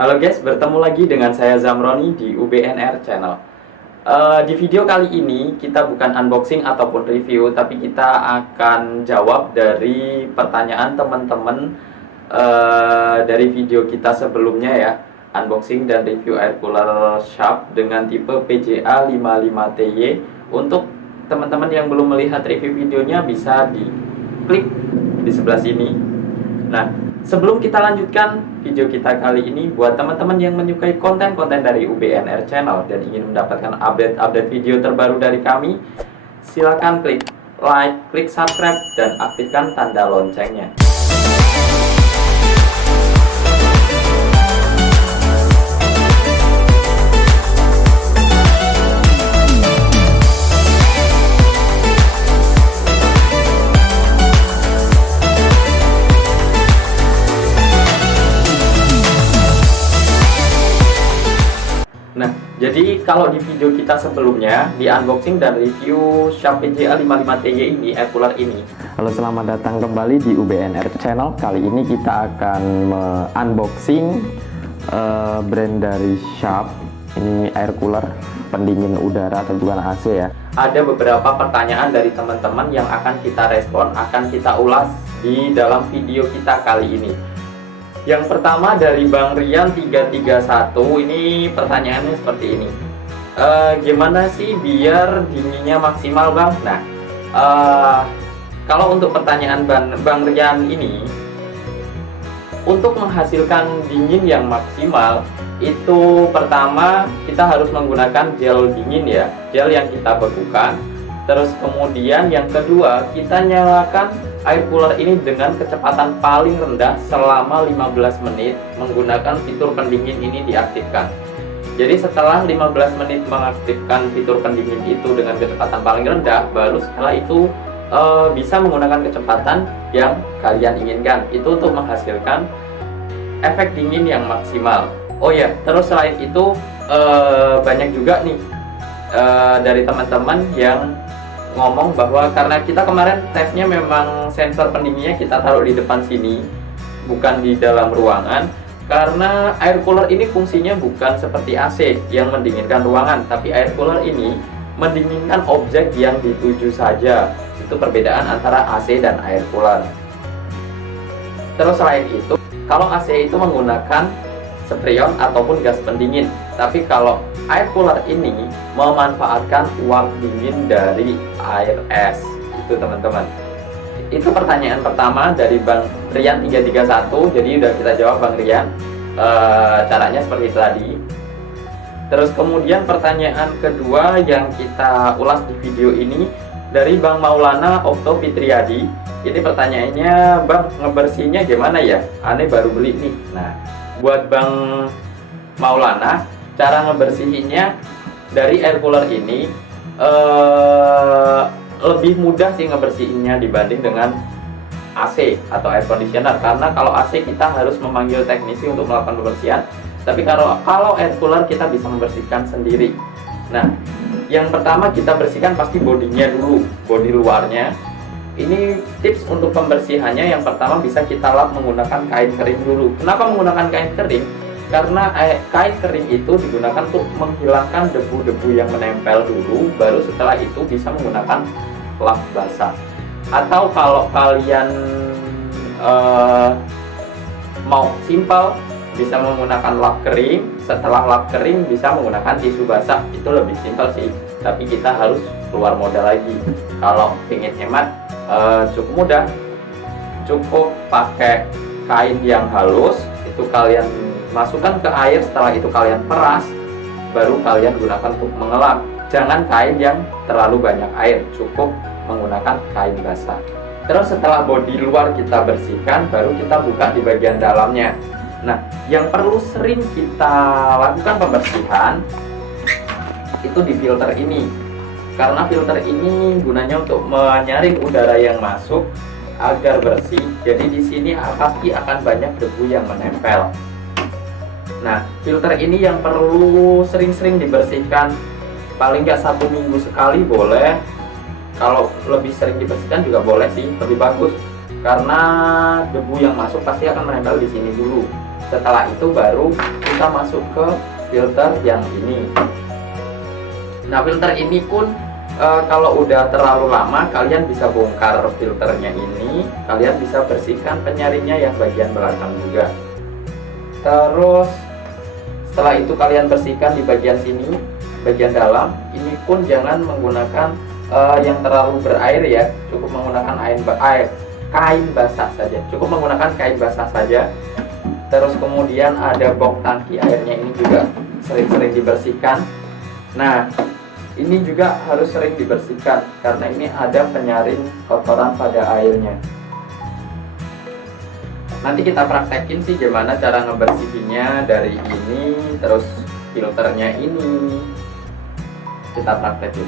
Halo guys, bertemu lagi dengan saya Zamroni di UBNR Channel. Di video kali ini kita bukan unboxing ataupun review, tapi kita akan jawab dari pertanyaan teman-teman dari video kita sebelumnya ya, unboxing dan review air cooler Sharp dengan tipe PJA 55TY. Untuk teman-teman yang belum melihat review videonya bisa diklik di sebelah sini. Nah, sebelum kita lanjutkan video kita kali ini, buat teman-teman yang menyukai konten-konten dari UBNR Channel dan ingin mendapatkan update-update video terbaru dari kami, silakan klik like, klik subscribe, dan aktifkan tanda loncengnya. Nah, jadi kalau di video kita sebelumnya, di unboxing dan review Sharp PJA 55TY ini, air cooler ini. Halo, selamat datang kembali di UBNR Channel. Kali ini kita akan unboxing brand dari Sharp. Ini air cooler pendingin udara atau bukan AC ya. Ada beberapa pertanyaan dari teman-teman yang akan kita respon, akan kita ulas di dalam video kita kali ini. Yang pertama dari Bang Rian 331, ini pertanyaannya seperti ini. Gimana sih biar dinginnya maksimal Bang? Nah, kalau untuk pertanyaan Bang Rian ini, untuk menghasilkan dingin yang maksimal, itu pertama kita harus menggunakan gel dingin ya, gel yang kita bekukan. Terus kemudian yang kedua, kita nyalakan air cooler ini dengan kecepatan paling rendah selama 15 menit menggunakan fitur pendingin ini diaktifkan. Jadi setelah 15 menit mengaktifkan fitur pendingin itu dengan kecepatan paling rendah, baru setelah itu bisa menggunakan kecepatan yang kalian inginkan. Itu untuk menghasilkan efek dingin yang maksimal. Oh ya, terus selain itu banyak juga nih dari teman-teman yang ngomong bahwa karena kita kemarin tesnya memang sensor pendinginnya kita taruh di depan sini, bukan di dalam ruangan, karena air cooler ini fungsinya bukan seperti AC yang mendinginkan ruangan, tapi air cooler ini mendinginkan objek yang dituju saja. Itu perbedaan antara AC dan air cooler. Terus selain itu, kalau AC itu menggunakan freon ataupun gas pendingin, tapi kalau air cooler ini memanfaatkan uap dingin dari air es. Itu teman-teman. Itu pertanyaan pertama dari Bang Rian 331. Jadi udah kita jawab Bang Rian, caranya seperti itu tadi. Terus kemudian pertanyaan kedua yang kita ulas di video ini dari Bang Maulana Okto Fitriadi. Ini pertanyaannya, Bang, ngebersihnya gimana ya? Aneh baru beli nih. Nah, buat Bang Maulana, cara ngebersihinnya dari air cooler ini lebih mudah sih ngebersihinnya dibanding dengan AC atau air conditioner, karena kalau AC kita harus memanggil teknisi untuk melakukan pembersihan, tapi kalau air cooler kita bisa membersihkan sendiri. Nah, yang pertama kita bersihkan pasti bodinya dulu, bodi luarnya. Ini tips untuk pembersihannya. Yang pertama bisa kita lap menggunakan kain kering dulu. Kenapa menggunakan kain kering? Karena kain kering itu digunakan untuk menghilangkan debu-debu yang menempel dulu, baru setelah itu bisa menggunakan lap basah. Atau kalau kalian mau simpel, bisa menggunakan lap kering. Setelah lap kering bisa menggunakan tisu basah. Itu lebih simpel sih, tapi kita harus keluar modal lagi. Kalau ingin hemat, cukup mudah, cukup pakai kain yang halus, itu kalian masukkan ke air, setelah itu kalian peras, baru kalian gunakan untuk mengelap. Jangan kain yang terlalu banyak air, cukup menggunakan kain basah. Terus setelah bodi luar kita bersihkan, baru kita buka di bagian dalamnya. Nah, yang perlu sering kita lakukan pembersihan itu di filter ini, karena filter ini gunanya untuk menyaring udara yang masuk agar bersih. Jadi di sini pasti akan banyak debu yang menempel. Nah, filter ini yang perlu sering-sering dibersihkan, paling nggak 1 minggu sekali boleh. Kalau lebih sering dibersihkan juga boleh sih, lebih bagus, karena debu yang masuk pasti akan menempel di sini dulu. Setelah itu baru kita masuk ke filter yang ini. Nah, filter ini pun kalau udah terlalu lama, kalian bisa bongkar filternya ini, kalian bisa bersihkan penyaringnya yang bagian belakang juga. Terus setelah itu kalian bersihkan di bagian sini, bagian dalam. Ini pun jangan menggunakan yang terlalu berair ya, cukup menggunakan kain basah saja, cukup menggunakan kain basah saja. Terus kemudian ada box tangki airnya, ini juga sering-sering dibersihkan. Nah, ini juga harus sering dibersihkan karena ini ada penyaring kotoran pada airnya. Nanti kita praktekin sih gimana cara ngebersihinnya dari ini, terus filternya ini kita praktekin.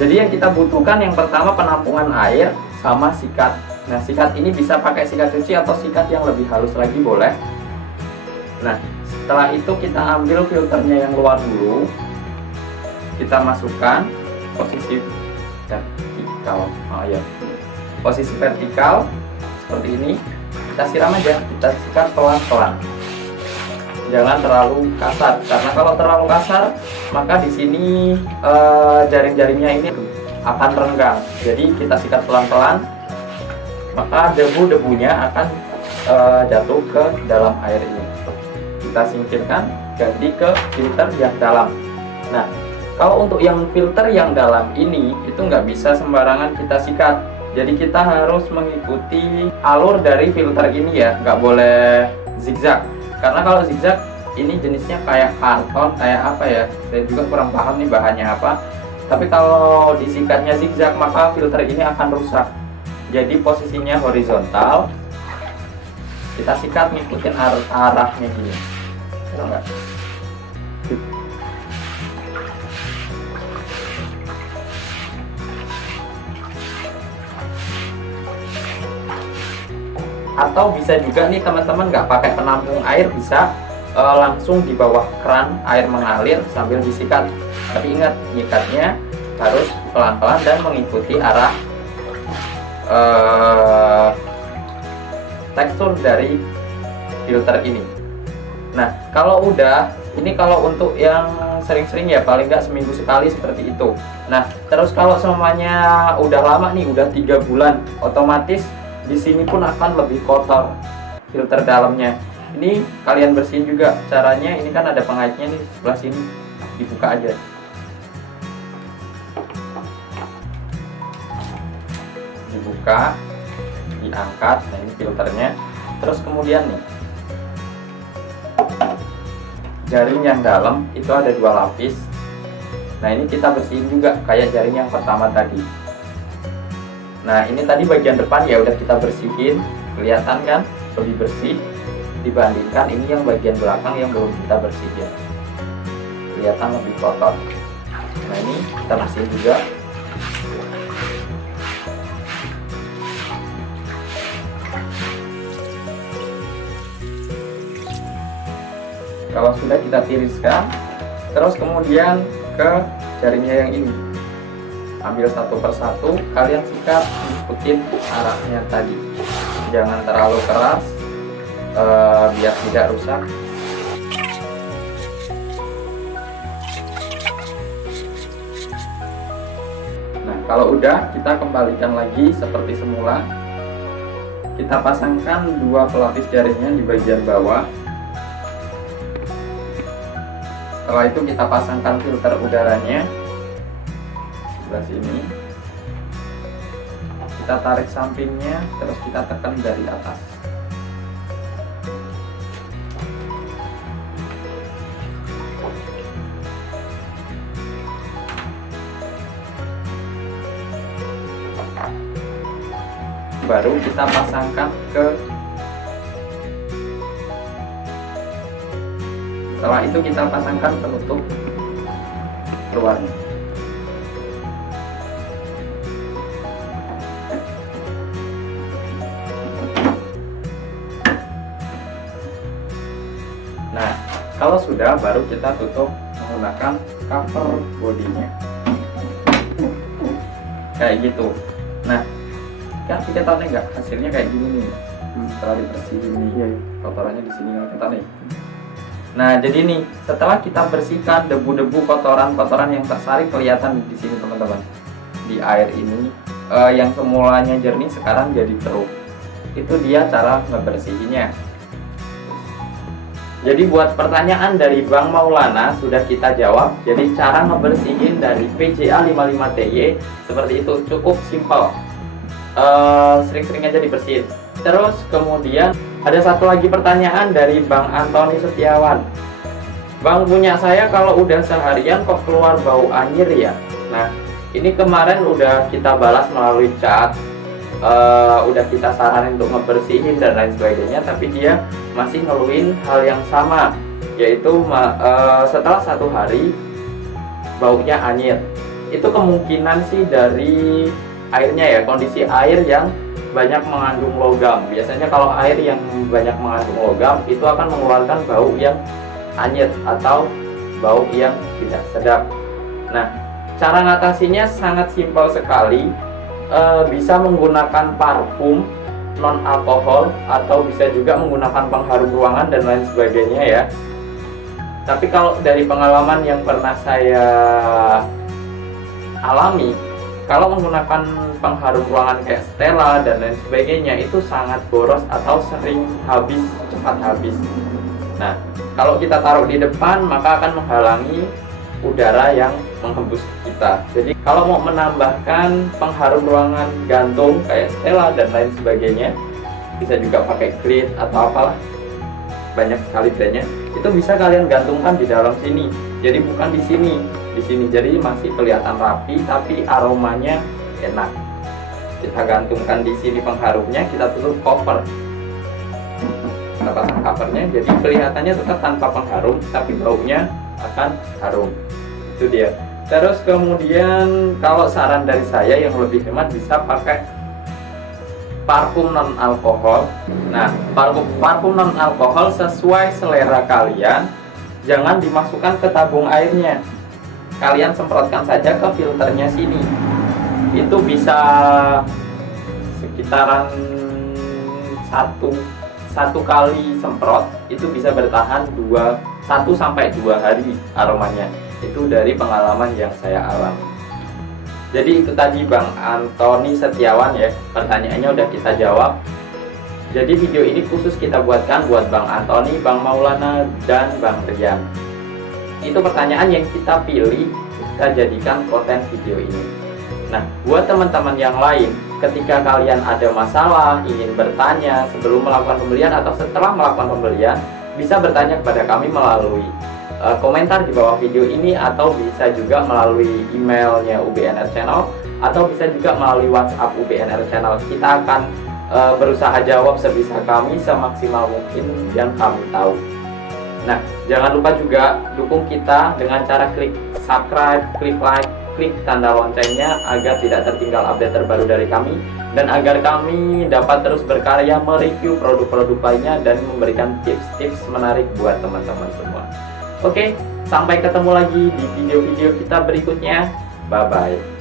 Jadi yang kita butuhkan yang pertama penampungan air sama sikat. Nah, sikat ini bisa pakai sikat cuci atau sikat yang lebih halus lagi boleh. Nah, setelah itu kita ambil filternya yang luar dulu, kita masukkan posisi vertikal. Posisi vertikal seperti ini. Kita siram aja, kita sikat pelan-pelan. Jangan terlalu kasar, karena kalau terlalu kasar maka di sini jaring-jaringnya ini akan renggang. Jadi kita sikat pelan-pelan, maka debu-debunya akan jatuh ke dalam air ini. Kita singkirkan, ganti ke filter yang dalam. Nah, kalau untuk yang filter yang dalam ini itu nggak bisa sembarangan kita sikat. Jadi kita harus mengikuti alur dari filter ini ya, nggak boleh zigzag. Karena kalau zigzag ini jenisnya kayak karton, kayak apa ya? Saya juga kurang paham nih bahannya apa. Tapi kalau disikatnya zigzag maka filter ini akan rusak. Jadi posisinya horizontal. Kita sikat ngikutin arahnya gini. Betul nggak? Atau bisa juga nih teman-teman nggak pakai penampung air, bisa langsung di bawah keran air mengalir sambil disikat. Tapi ingat, nyikatnya harus pelan-pelan dan mengikuti arah tekstur dari filter ini. Nah, kalau udah ini, kalau untuk yang sering-sering ya paling nggak seminggu sekali seperti itu. Nah, terus kalau semuanya udah lama nih, udah 3 bulan, otomatis di sini pun akan lebih kotor filter dalamnya. Ini kalian bersihin juga. Caranya ini kan ada pengaitnya nih sebelah sini, dibuka aja. Dibuka, diangkat. Nah, ini filternya. Terus kemudian nih, jaring yang dalam itu ada 2 lapis. Nah, ini kita bersihin juga kayak jaring yang pertama tadi. Nah, ini tadi bagian depan ya udah kita bersihin, kelihatan kan lebih bersih dibandingkan ini yang bagian belakang yang belum kita bersihin, kelihatan lebih kotor. Nah, ini kita bersihin juga. Kalau sudah, kita tiriskan, terus kemudian ke jaringnya yang ini. Ambil satu persatu, kalian sikat, ikutin arahnya tadi. Jangan terlalu keras, biar tidak rusak. Nah, kalau udah, kita kembalikan lagi seperti semula. Kita pasangkan 2 pelapis jaringnya di bagian bawah. Setelah itu kita pasangkan filter udaranya sebelah sini. Kita tarik sampingnya, terus kita tekan dari atas. Baru kita pasangkan ke, setelah itu kita pasangkan penutup luarnya. Nah, kalau sudah, baru kita tutup menggunakan cover bodinya kayak gitu. Nah, kan kita tahu nggak hasilnya kayak gini nih setelah dibersihin nih. kotorannya di sini kita nih. Nah, jadi nih setelah kita bersihkan debu-debu kotoran-kotoran yang tersaring kelihatan di sini teman-teman. Di air ini yang semulanya jernih sekarang jadi keruh. Itu dia cara ngebersihinnya. Jadi buat pertanyaan dari Bang Maulana sudah kita jawab. Jadi cara ngebersihin dari PJA 55TY seperti itu, cukup simpel. Sering-sering aja dibersihin. Terus kemudian ada satu lagi pertanyaan dari Bang Antoni Setiawan. Bang, punya saya kalau udah seharian kok keluar bau anyir ya? Nah, ini kemarin udah kita balas melalui chat, udah kita saranin untuk ngebersihin dan lain sebagainya, tapi dia masih ngeluhin hal yang sama, yaitu setelah 1 hari baunya anyir. Itu kemungkinan sih dari airnya ya, kondisi air yang banyak mengandung logam. Biasanya kalau air yang banyak mengandung logam itu akan mengeluarkan bau yang anyir atau bau yang tidak sedap. Nah, cara ngatasinya sangat simpel sekali. Bisa menggunakan parfum non alkohol atau bisa juga menggunakan pengharum ruangan dan lain sebagainya ya. Tapi kalau dari pengalaman yang pernah saya alami, kalau menggunakan pengharum ruangan kayak Stella dan lain sebagainya itu sangat boros atau sering habis, cepat habis. Nah, kalau kita taruh di depan maka akan menghalangi udara yang menghembus kita. Jadi kalau mau menambahkan pengharum ruangan gantung kayak Stella dan lain sebagainya, bisa juga pakai grit atau apalah, banyak sekali brandnya. Itu bisa kalian gantungkan di dalam sini. Jadi bukan di sini. Jadi masih kelihatan rapi tapi aromanya enak. Kita gantungkan di sini pengharumnya, kita tutup cover. Kita pasang covernya, jadi kelihatannya tetap tanpa pengharum tapi baunya akan harum. Itu dia. Terus kemudian kalau saran dari saya yang lebih hemat bisa pakai parfum non alkohol. Nah, parfum non alkohol sesuai selera kalian, jangan dimasukkan ke tabung airnya. Kalian semprotkan saja ke filternya sini. Itu bisa sekitaran satu kali semprot itu bisa bertahan 1 sampai 2 hari aromanya. Itu dari pengalaman yang saya alami. Jadi itu tadi Bang Antoni Setiawan ya, pertanyaannya udah kita jawab. Jadi video ini khusus kita buatkan buat Bang Antoni, Bang Maulana, dan Bang Rian. Itu pertanyaan yang kita pilih, kita jadikan konten video ini. Nah, buat teman-teman yang lain, ketika kalian ada masalah, ingin bertanya sebelum melakukan pembelian atau setelah melakukan pembelian, bisa bertanya kepada kami melalui komentar di bawah video ini, atau bisa juga melalui emailnya UBNR Channel, atau bisa juga melalui WhatsApp UBNR Channel. Kita akan berusaha jawab sebisa kami, semaksimal mungkin yang kami tahu. Nah, jangan lupa juga dukung kita dengan cara klik subscribe, klik like, klik tanda loncengnya agar tidak tertinggal update terbaru dari kami, dan agar kami dapat terus berkarya mereview produk-produk lainnya dan memberikan tips-tips menarik buat teman-teman semua. Oke, sampai ketemu lagi di video-video kita berikutnya. Bye-bye.